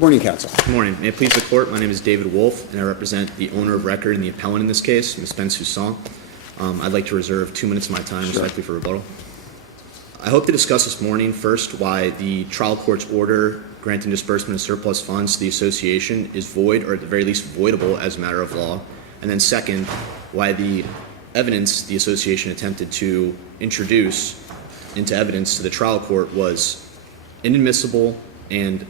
Morning, counsel. Good morning. May it please the court, my name is David Wolf, and I represent the owner of record and the appellant in this case, Ms. Bensoussan. I'd like to reserve 2 minutes of my time respectfully for rebuttal. I hope to discuss this morning first why the trial court's order granting disbursement of surplus funds to the association is void, or at the very least voidable as a matter of law, and then second, why the evidence the association attempted to introduce into evidence to the trial court was inadmissible and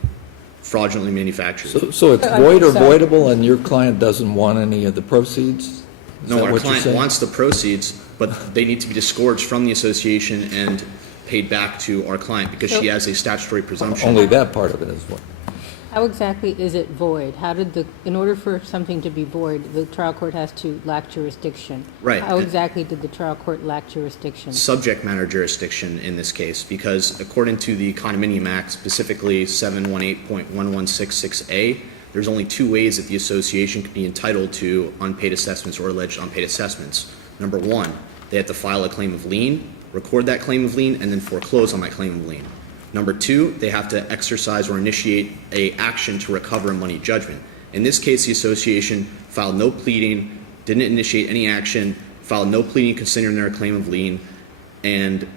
fraudulently manufactured. So it's void or voidable, and your client doesn't want any of the proceeds? Is No, that our what you're client saying? wants the proceeds, but they need to be disgorged from the association and paid back to our client because she has a statutory presumption. Only that part of it is what? How exactly is it void? In order for something to be void, the trial court has to lack jurisdiction. Right. How exactly did the trial court lack jurisdiction? Subject matter jurisdiction in this case, because according to the Condominium Act, specifically 718.1166A, there's only two ways that the association could be entitled to unpaid assessments or alleged unpaid assessments. Number one, they have to file a claim of lien, record that claim of lien, and then foreclose on that claim of lien. Number two, they have to exercise or initiate a action to recover a money judgment. In this case, the association filed no pleading, didn't initiate any action, filed no pleading considering their claim of lien, and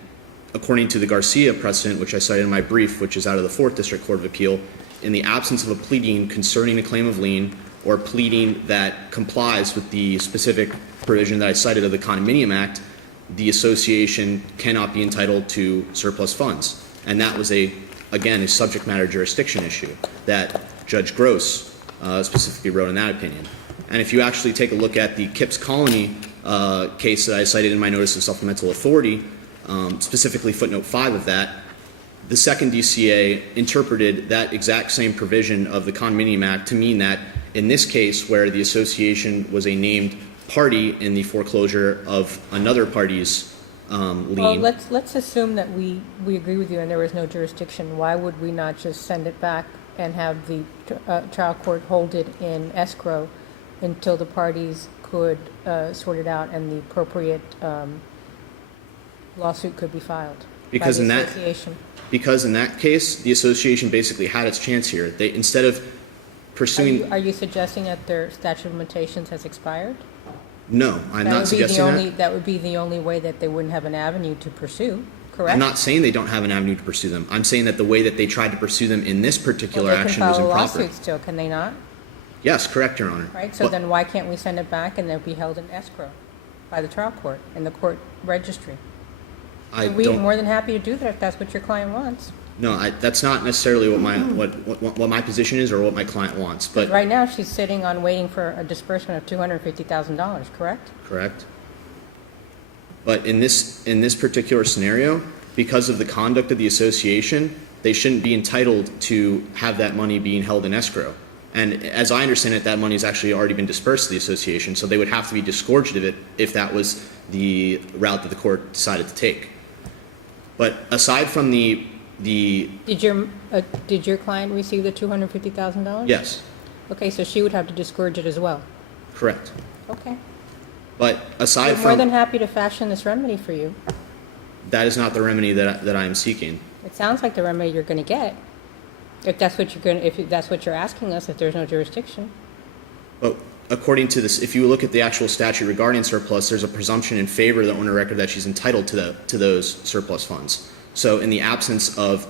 according to the Garcia precedent, which I cited in my brief, which is out of the 4th District Court of Appeal, in the absence of a pleading concerning a claim of lien or pleading that complies with the specific provision that I cited of the Condominium Act, the association cannot be entitled to surplus funds. And that was, again, a subject matter jurisdiction issue that Judge Gross specifically wrote in that opinion. And if you actually take a look at the Kipps Colony case that I cited in my notice of supplemental authority, specifically footnote 5 of that, the second DCA interpreted that exact same provision of the Condominium Act to mean that in this case, where the association was a named party in the foreclosure of another party's lien. Well, let's assume that we agree with you and there was no jurisdiction. Why would we not just send it back and have the trial court hold it in escrow until the parties could sort it out and the appropriate lawsuit could be filed? Because by the in association? Because in that case, the association basically had its chance here. They, instead of pursuing... Are you suggesting that their statute of limitations has expired? No, I'm not suggesting that. That would be the only way that they wouldn't have an avenue to pursue, correct? I'm not saying they don't have an avenue to pursue them. I'm saying that the way that they tried to pursue them in this particular action was Well, they can file a improper. lawsuit still, can they not? Yes, correct, Your Honor. Right, so But- then why can't we send it back and they'll be held in escrow by the trial court, in the court registry? We'd be more than happy to do that if that's what your client wants. No, that's not necessarily what my what my position is or what my client wants. But Right now, she's sitting on waiting for a disbursement of $250,000, correct? correct. But in this particular scenario, because of the conduct of the association, they shouldn't be entitled to have that money being held in escrow. And as I understand it, that money has actually already been dispersed to the association, so they would have to be disgorged of it if that was the route that the court decided to take. But aside from the Did your client receive the $250,000? yes, Okay, so she would have to disgorge it as well. correct. Okay. But aside We're more from than happy to fashion this remedy for you. that is not the remedy that I am seeking. It sounds like the remedy you're going to get, if that's what you're asking us, if there's no jurisdiction. But according to this, if you look at the actual statute regarding surplus, there's a presumption in favor of the owner record that she's entitled to those surplus funds. So in the absence of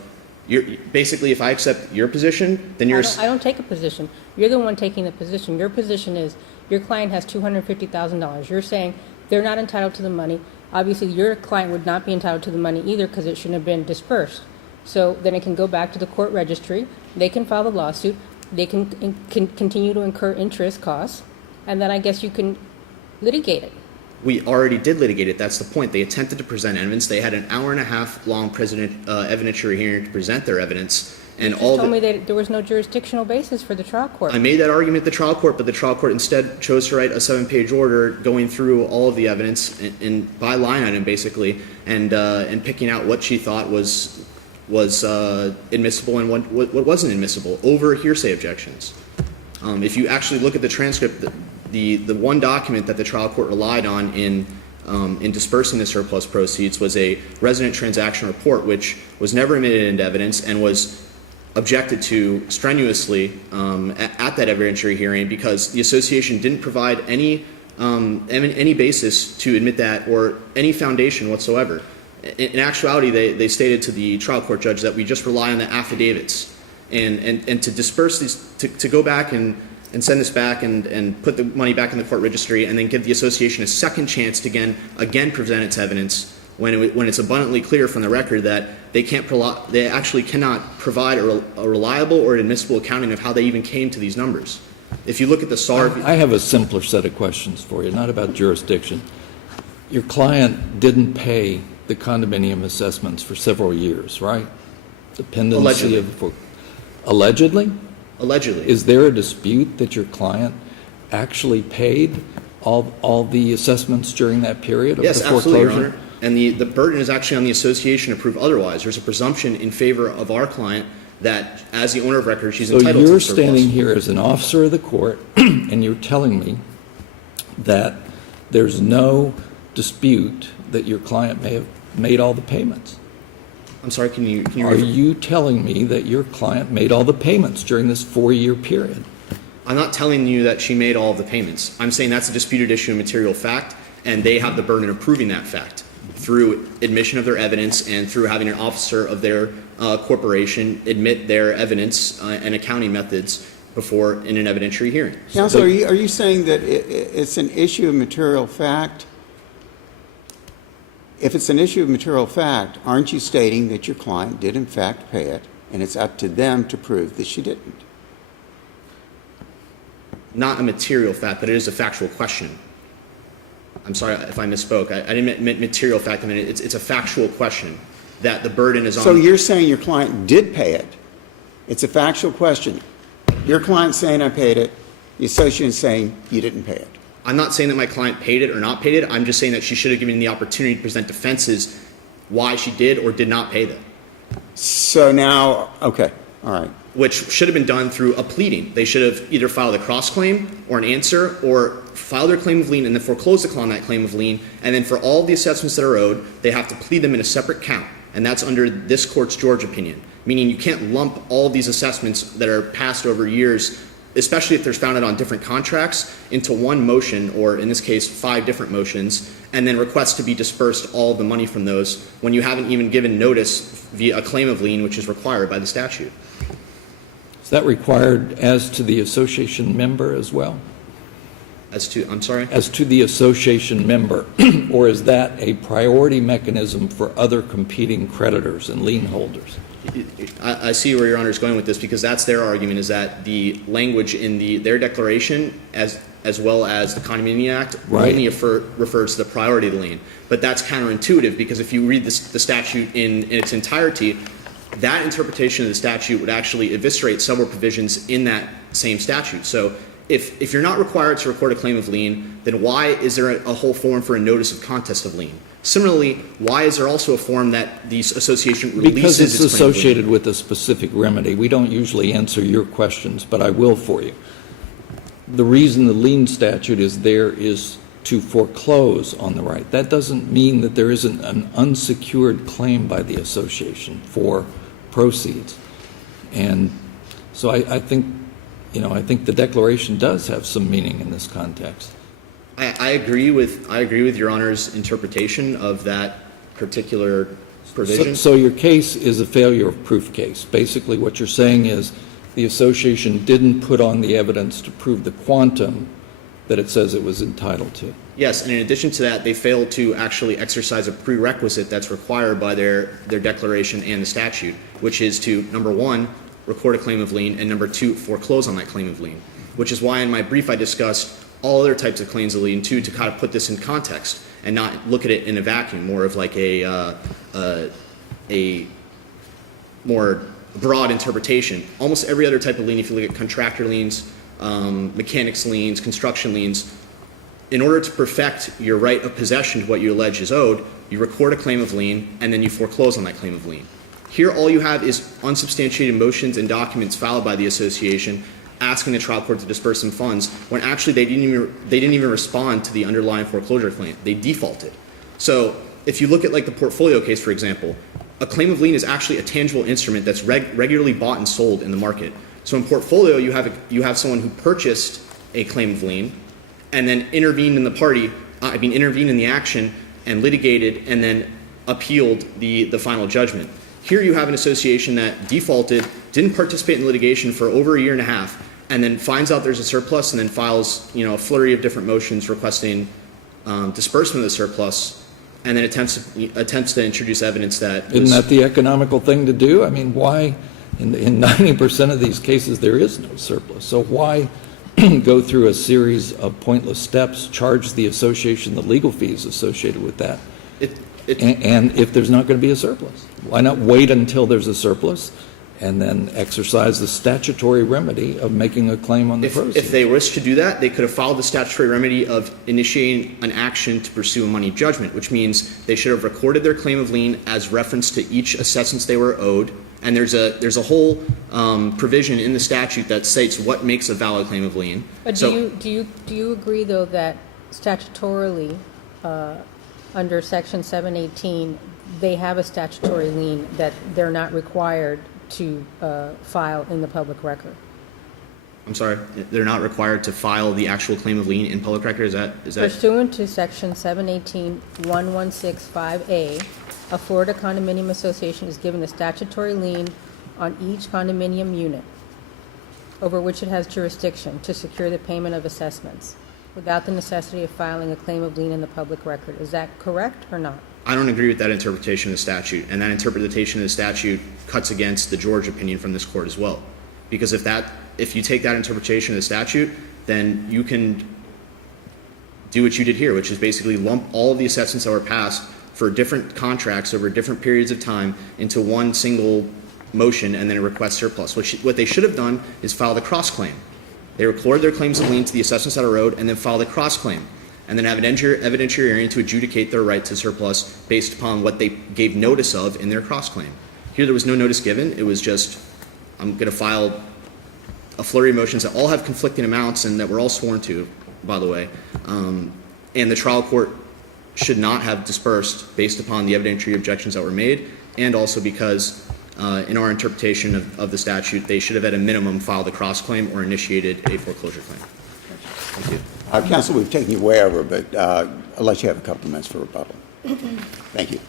basically, if I accept your position, then you're... I don't take a position. You're the one taking the position. Your position is your client has $250,000. You're saying they're not entitled to the money. Obviously, your client would not be entitled to the money either because it shouldn't have been dispersed. So then it can go back to the court registry. They can file a lawsuit. They can continue to incur interest costs. And then I guess you can litigate it. We already did litigate it. That's the point. They attempted to present evidence. They had an hour-and-a-half-long evidentiary hearing to present their evidence. And You just told me that there was no jurisdictional basis for the trial court. I made that argument at the trial court, but the trial court instead chose to write a 7-page order going through all of the evidence in by line item, basically, and picking out what she thought was admissible and what wasn't admissible over hearsay objections. If you actually look at the transcript, the one document that the trial court relied on in dispersing the surplus proceeds was a resident transaction report, which was never admitted into evidence and was objected to strenuously at that evidentiary hearing because the association didn't provide any basis to admit that or any foundation whatsoever. In actuality, they stated to the trial court judge that we just rely on the affidavits and to disperse these, to go back and send this back and put the money back in the court registry and then give the association a second chance to again present its evidence when it's abundantly clear from the record that they actually cannot provide a reliable or admissible accounting of how they even came to these numbers. If you look at the SAR... I have a simpler set of questions for you, not about jurisdiction. Your client didn't pay the condominium assessments for several years, right? Dependency Allegedly. Allegedly? Allegedly. Is there a dispute that your client actually paid all the assessments during that period of yes, the foreclosure? Absolutely, Your Honor. And the burden is actually on the association to prove otherwise. There's a presumption in favor of our client that, as the owner of record, she's entitled to the surplus. So you're standing here as an officer of the court, and you're telling me that there's no dispute that your client may have made all the payments. I'm sorry, can you Are you telling me that your client made all the payments during this 4-year period? I'm not telling you that she made all of the payments. I'm saying that's a disputed issue of material fact, and they have the burden of proving that fact through admission of their evidence and through having an officer of their corporation admit their evidence and accounting methods before in an evidentiary hearing. Counsel, are you saying that it's an issue of material fact? If it's an issue of material fact, aren't you stating that your client did in fact pay it, and it's up to them to prove that she didn't? Not a material fact, but it is a factual question. I'm sorry if I misspoke. I didn't mean material fact. I mean, it's a factual question that the burden is on. So you're saying your client did pay it. It's a factual question. Your client's saying I paid it. The associate's saying you didn't pay it. I'm not saying that my client paid it or not paid it. I'm just saying that she should have given the opportunity to present defenses why she did or did not pay them. So now, okay, all right. Which should have been done through a pleading. They should have either filed a cross-claim or an answer or filed their claim of lien and then foreclosed upon that claim of lien. And then for all the assessments that are owed, they have to plead them in a separate count. And that's under this court's George opinion, meaning you can't lump all of these assessments that are passed over years, especially if they're founded on different contracts, into one motion, or in this case, 5 different motions, and then request to be dispersed all of the money from those when you haven't even given notice via a claim of lien, which is required by the statute. Is that required as to the association member as well? As to, I'm sorry? As to the association member, or is that a priority mechanism for other competing creditors and lien holders? I see where Your Honor is going with this, because that's their argument, is that the language in their declaration as well as the Condominium Act only refers to the priority of the lien. But that's counterintuitive, because if you read the statute in its entirety, that interpretation of the statute would actually eviscerate several provisions in that same statute. So if you're not required to record a claim of lien, then why is there a whole form for a notice of contest of lien? Similarly, why is there also a form that the association releases Because it's its claim of lien? associated with a specific remedy. We don't usually answer your questions, but I will for you. The reason the lien statute is there is to foreclose on the right. That doesn't mean that there isn't an unsecured claim by the association for proceeds. And so I think the declaration does have some meaning in this context. I agree with Your Honor's interpretation of that particular provision. So your case is a failure of proof case. Basically what you're saying is the association didn't put on the evidence to prove the quantum that it says it was entitled to. Yes, and in addition to that, they failed to actually exercise a prerequisite that's required by their declaration and the statute, which is to, number 1, record a claim of lien, and number 2, foreclose on that claim of lien, which is why in my brief I discussed all other types of claims of lien too, to kind of put this in context and not look at it in a vacuum, more of like a more broad interpretation. Almost every other type of lien, if you look at contractor liens, mechanics liens, construction liens, in order to perfect your right of possession to what you allege is owed, you record a claim of lien and then you foreclose on that claim of lien. Here all you have is unsubstantiated motions and documents filed by the association asking the trial court to disperse some funds when actually they didn't even respond to the underlying foreclosure claim. They defaulted. So if you look at like the portfolio case, for example, a claim of lien is actually a tangible instrument that's regularly bought and sold in the market. So in portfolio, you have someone who purchased a claim of lien and then intervened in the action and litigated and then appealed the final judgment. Here you have an association that defaulted, didn't participate in litigation for over a year and a half, and then finds out there's a surplus and then files, a flurry of different motions requesting disbursement of the surplus, and then attempts to introduce evidence that Isn't that the economical thing to do? I mean, why, in 90% of these cases, there is no surplus. So why go through a series of pointless steps, charge the association the legal fees associated with that? And if there's not going to be a surplus, why not wait until there's a surplus and then exercise the statutory remedy of making a claim on the proceeds? If they wish to do that, they could have followed the statutory remedy of initiating an action to pursue a money judgment, which means they should have recorded their claim of lien as reference to each assessments they were owed. And there's a whole provision in the statute that states what makes a valid claim of lien. But do you agree, though, that statutorily, under Section 718, they have a statutory lien that they're not required to file in the public record? I'm sorry, they're not required to file the actual claim of lien in public record? Is that Pursuant to Section 718.1165A, a Florida condominium association is given a statutory lien on each condominium unit over which it has jurisdiction to secure the payment of assessments without the necessity of filing a claim of lien in the public record. Is that correct or not? I don't agree with that interpretation of the statute, and that interpretation of the statute cuts against the George opinion from this court as well. Because if you take that interpretation of the statute, then you can do what you did here, which is basically lump all of the assessments that were passed for different contracts over different periods of time into one single motion and then a request surplus. What they should have done is file the cross-claim. They record their claims of lien to the assessments that are owed and then file the cross-claim, and then have an evidentiary hearing to adjudicate their right to surplus based upon what they gave notice of in their cross-claim. Here there was no notice given. It was just, I'm going to file a flurry of motions that all have conflicting amounts and that we're all sworn to, by the way. And the trial court should not have dispersed based upon the evidentiary objections that were made, and also because in our interpretation of the statute, they should have at a minimum filed a cross-claim or initiated a foreclosure claim. Thank you. Counsel, we've taken you way over, but unless you have a couple of minutes for rebuttal. Thank you.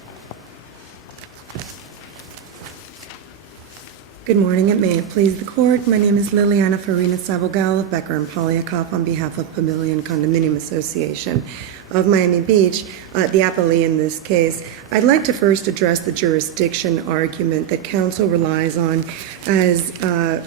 Good morning, and may it please the court. My name is Liliana Farina Sabogal of Becker and Polyakov on behalf of Pavilion Condominium Association of Miami Beach, the appellee in this case. I'd like to first address the jurisdiction argument that counsel relies on as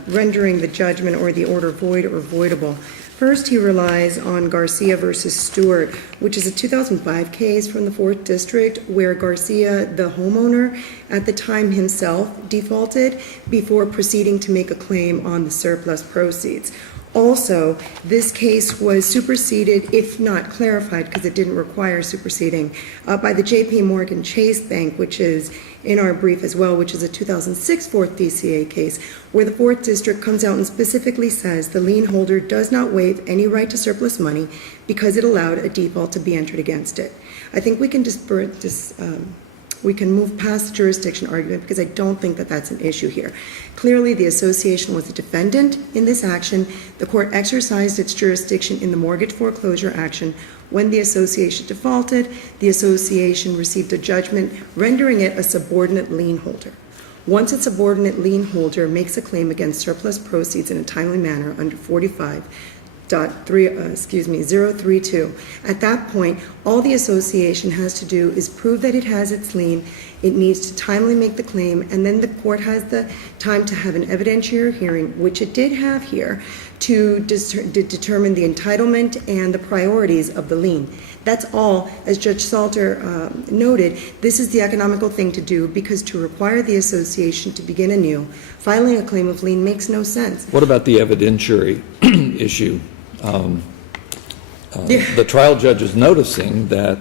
rendering the judgment or the order void or voidable. First, he relies on Garcia versus Stewart, which is a 2005 case from the 4th District where Garcia, the homeowner, at the time himself defaulted before proceeding to make a claim on the surplus proceeds. Also, this case was superseded, if not clarified, because it didn't require superseding, by the J.P. Morgan Chase Bank, which is in our brief as well, which is a 2006 4th DCA case, where the 4th District comes out and specifically says the lien holder does not waive any right to surplus money because it allowed a default to be entered against it. I think we can we can move past the jurisdiction argument because I don't think that that's an issue here. Clearly, the association was a defendant in this action. The court exercised its jurisdiction in the mortgage foreclosure action. When the association defaulted, the association received a judgment rendering it a subordinate lien holder. Once a subordinate lien holder makes a claim against surplus proceeds in a timely manner under 032. At that point, all the association has to do is prove that it has its lien. It needs to timely make the claim, and then the court has the time to have an evidentiary hearing, which it did have here, to determine the entitlement and the priorities of the lien. That's all. As Judge Salter noted, this is the economical thing to do because to require the association to begin anew, filing a claim of lien makes no sense. What about the evidentiary issue? The trial judge is noticing that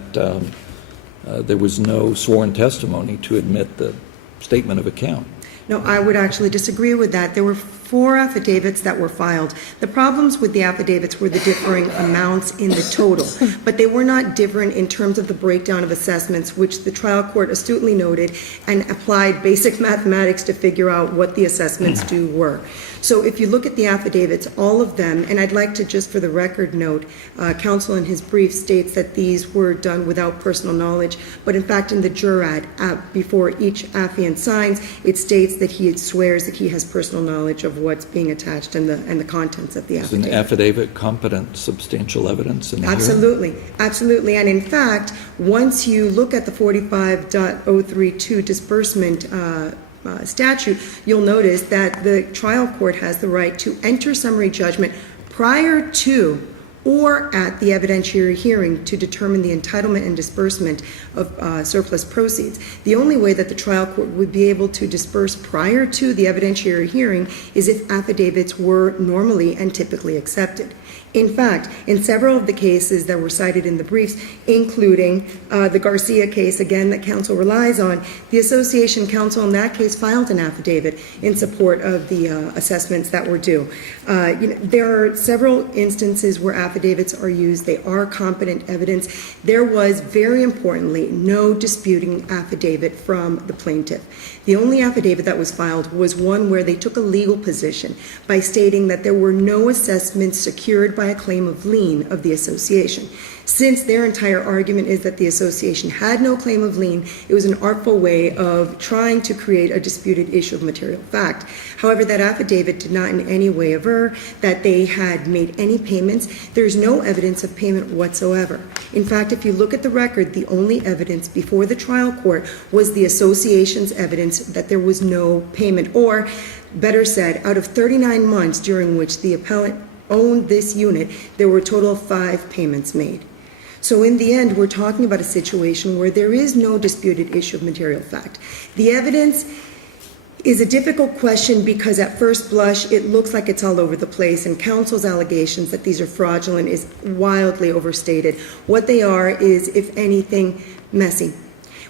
there was no sworn testimony to admit the statement of account. No, I would actually disagree with that. There were 4 affidavits that were filed. The problems with the affidavits were the differing amounts in the total, but they were not different in terms of the breakdown of assessments, which the trial court astutely noted and applied basic mathematics to figure out what the assessments due were. So if you look at the affidavits, all of them, and I'd like to just for the record note, counsel in his brief states that these were done without personal knowledge, but in fact in the jurat, before each affiant signs, it states that he swears that he has personal knowledge of what's being attached and the contents of the Is an affidavit. affidavit competent, substantial evidence in a hearing? Absolutely, absolutely. And in fact, once you look at the 45.032 disbursement statute, you'll notice that the trial court has the right to enter summary judgment prior to or at the evidentiary hearing to determine the entitlement and disbursement of surplus proceeds. The only way that the trial court would be able to disperse prior to the evidentiary hearing is if affidavits were normally and typically accepted. In fact, in several of the cases that were cited in the briefs, including the Garcia case, again, that counsel relies on, the association counsel in that case filed an affidavit in support of the assessments that were due. There are several instances where affidavits are used. They are competent evidence. There was, very importantly, no disputing affidavit from the plaintiff. The only affidavit that was filed was one where they took a legal position by stating that there were no assessments secured by a claim of lien of the association. Since their entire argument is that the association had no claim of lien, it was an artful way of trying to create a disputed issue of material fact. However, that affidavit did not in any way aver that they had made any payments. There's no evidence of payment whatsoever. In fact, if you look at the record, the only evidence before the trial court was the association's evidence that there was no payment, or better said, out of 39 months during which the appellant owned this unit, there were a total of 5 payments made. So in the end, we're talking about a situation where there is no disputed issue of material fact. The evidence is a difficult question because at first blush, it looks like it's all over the place, and counsel's allegations that these are fraudulent is wildly overstated. What they are is, if anything, messy.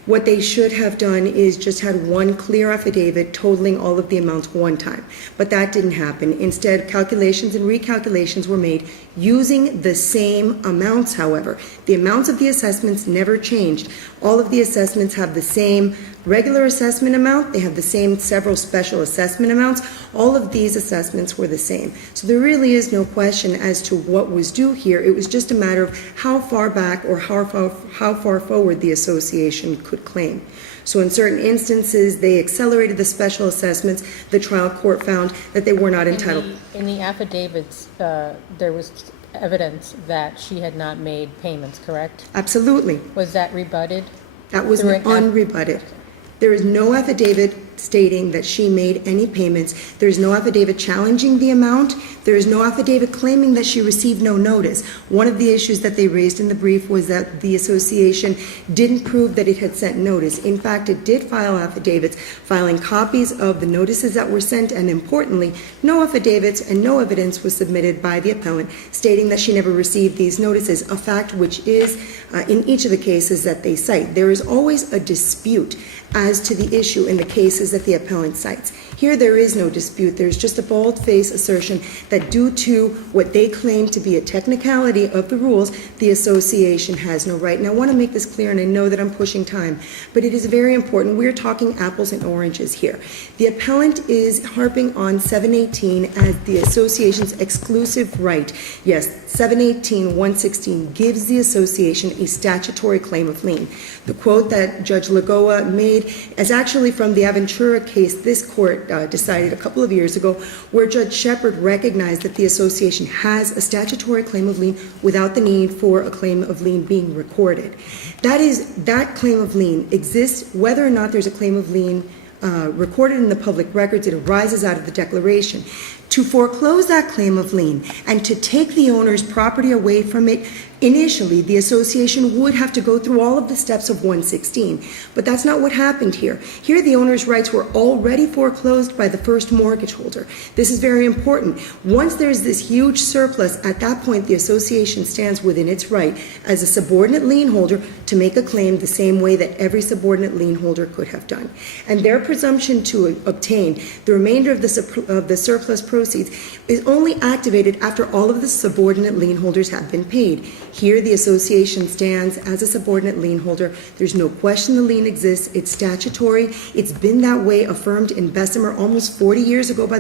What they should have done is just had one clear affidavit totaling all of the amounts one time. But that didn't happen. Instead, calculations and recalculations were made using the same amounts, however. The amounts of the assessments never changed. All of the assessments have the same regular assessment amount. They have the same several special assessment amounts. All of these assessments were the same. So there really is no question as to what was due here. It was just a matter of how far back or how far forward the association could claim. So in certain instances, they accelerated the special assessments. The trial court found that they were not entitled. In the affidavits, there was evidence that she had not made payments, correct? Absolutely. Was that rebutted? That was unrebutted. There is no affidavit stating that she made any payments. There is no affidavit challenging the amount. There is no affidavit claiming that she received no notice. One of the issues that they raised in the brief was that the association didn't prove that it had sent notice. In fact, it did file affidavits, filing copies of the notices that were sent, and importantly, no affidavits and no evidence was submitted by the appellant stating that she never received these notices, a fact which is in each of the cases that they cite. There is always a dispute as to the issue in the cases that the appellant cites. Here there is no dispute. There's just a bold-faced assertion that due to what they claim to be a technicality of the rules, the association has no right. And I want to make this clear, and I know that I'm pushing time, but it is very important. We're talking apples and oranges here. The appellant is harping on 718 as the association's exclusive right. Yes, 718.116 gives the association a statutory claim of lien. The quote that Judge Lagoa made is actually from the Aventura case this court decided a couple of years ago, where Judge Shepard recognized that the association has a statutory claim of lien without the need for a claim of lien being recorded. That claim of lien exists whether or not there's a claim of lien recorded in the public records. It arises out of the declaration. To foreclose that claim of lien and to take the owner's property away from it, initially, the association would have to go through all of the steps of 116. But that's not what happened here. Here, the owner's rights were already foreclosed by the first mortgage holder. This is very important. Once there's this huge surplus, at that point, the association stands within its right as a subordinate lien holder to make a claim the same way that every subordinate lien holder could have done. And their presumption to obtain the remainder of the surplus proceeds is only activated after all of the subordinate lien holders have been paid. Here, the association stands as a subordinate lien holder. There's no question the lien exists. It's statutory. It's been that way, affirmed in Bessemer almost 40 year ago by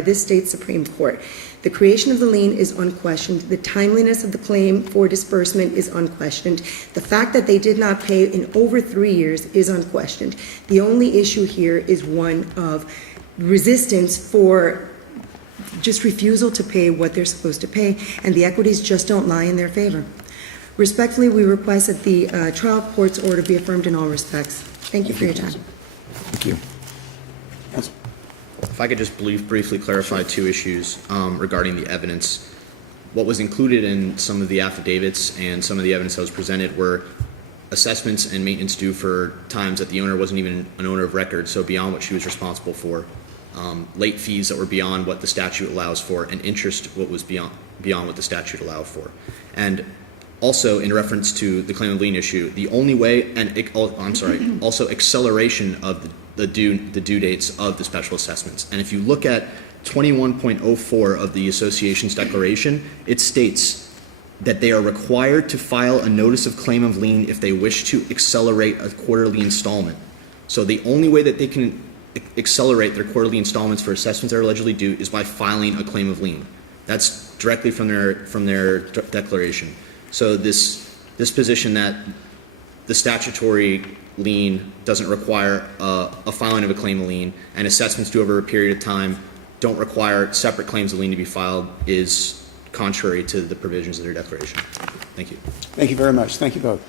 this state Supreme Court. The creation of the lien is unquestioned. The timeliness of the claim for disbursement is unquestioned. The fact that they did not pay in over 3 years is unquestioned. The only issue here is one of resistance for just refusal to pay what they're supposed to pay, and the equities just don't lie in their favor. Respectfully, we request that the trial court's order be affirmed in all respects. Thank you for your time. Thank you. If I could just briefly clarify two issues regarding the evidence. What was included in some of the affidavits and some of the evidence that was presented were assessments and maintenance due for times that the owner wasn't even an owner of record, so beyond what she was responsible for. Late fees that were beyond what the statute allows for, and interest what was beyond what the statute allowed for. And also, in reference to the claim of lien issue, the only way, also acceleration of the due dates of the special assessments. And if you look at 21.04 of the association's declaration, it states that they are required to file a notice of claim of lien if they wish to accelerate a quarterly installment. So the only way that they can accelerate their quarterly installments for assessments that are allegedly due is by filing a claim of lien. That's directly from their declaration. So this position that the statutory lien doesn't require a filing of a claim of lien, and assessments due over a period of time don't require separate claims of lien to be filed is contrary to the provisions of their declaration. Thank you. Thank you very much. Thank you both.